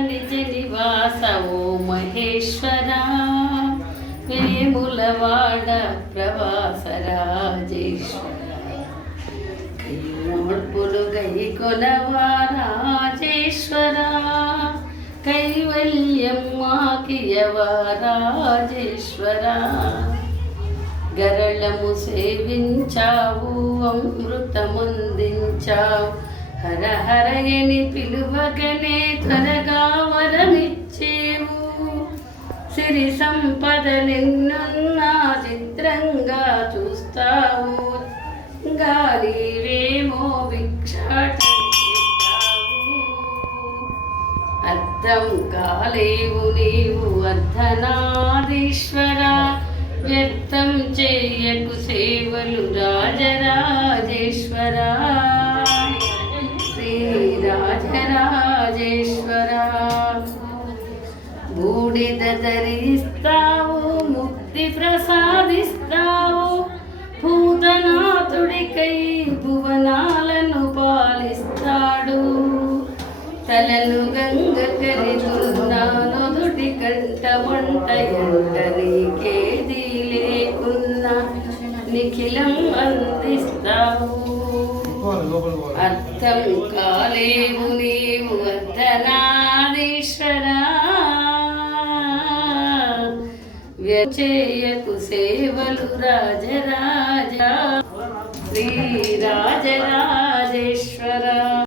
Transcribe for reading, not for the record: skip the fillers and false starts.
నిజ నివాస ఓ మహేశ్వర వేములవాడ ప్రవాస రాజేశ్వర కైమోడ్పులు గైకొనవా రాజేశ్వర కైవల్యం మాకియవా రాజేశ్వర గరళము సేవించావు అమృతముందించావు హర హరయని పిలువగనే త్వరగా వరమిచ్చేవు సిరి సంపదలెన్నున్నా చిత్రంగా చూస్తావు గాలివేమో భిక్షాటనిస్తావు అర్థం కాలేవు నీవు అర్ధనారీశ్వర వ్యక్తం చేయకు సేవలు రాజరాజేశ్వర శ్రీ రాజరాజేశ్వర బూడిద ధరిస్తావు ముక్తి ప్రసాదిస్తావు భూతనాథుడికై భువనాలను పాలిస్తాడు తలను గంగ కరిదున్నా నొదుటి కంట వంట ఎంట నీకేది లేకున్నా నిఖిలం అందిస్తావు అర్థం కాలేవు నీవు అర్ధనారీశ్వర వ్యచేయకు సేవలు రాజరాజ శ్రీ రాజరాజేశ్వర